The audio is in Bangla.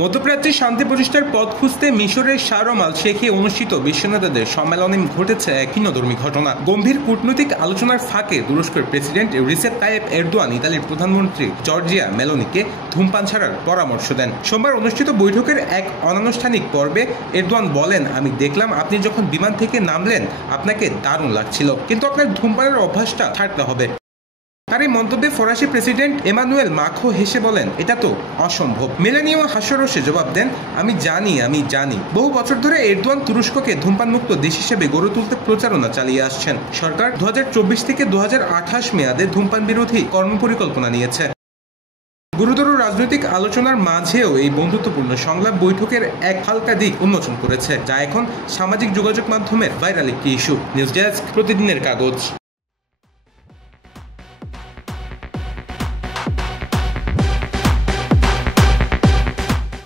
মধ্যপ্রাচ্যে শান্তি প্রতিষ্ঠার পথ খুঁজতে মিশরের শারম আল শেখে অনুষ্ঠিত বিশ্বনেতাদের সম্মেলনে ঘটেছে এক ভিন্নধর্মী ঘটনা। গম্ভীর কূটনৈতিক আলোচনার ফাঁকে তুরস্কের প্রেসিডেন্ট রিসেপ তাইয়েপ এরদোয়ান ইতালির প্রধানমন্ত্রী জর্জিয়া মেলোনিকে ধূমপান ছাড়ার পরামর্শ দেন। সোমবার অনুষ্ঠিত বৈঠকের এক অনানুষ্ঠানিক পর্বে এরদোয়ান বলেন, আমি দেখলাম আপনি যখন বিমান থেকে নামলেন আপনাকে দারুণ লাগছিল, কিন্তু আপনার ধূমপানের অভ্যাসটা ছাড়তে হবে। তার এই মন্তব্যে ফরাসি প্রেসিডেন্ট এমানুয়েল মাখো হেসে বলেন, এটা তো অসম্ভব। মেলানিও হাস্যরসে জবাব দেন, আমি জানি। বহু বছর ধরে এরদোয়ান তুরস্ককে ধূমপানমুক্ত দেশ হিসেবে গড়ে তুলতে প্রচারণা চালিয়ে আসছেন। সরকার 2024 থেকে 2028 মেয়াদে ধূমপান বিরোধী কর্মপরিকল্পনা নিয়েছে। গুরুতর রাজনৈতিক আলোচনার মাঝেও এই বন্ধুত্বপূর্ণ সংলাপ বৈঠকের এক হালকা দিক উন্মোচন করেছে, যা এখন সামাজিক যোগাযোগ মাধ্যমের ভাইরাল একটি ইস্যু। নিউজ ডেস্ক, প্রতিদিনের কাগজ।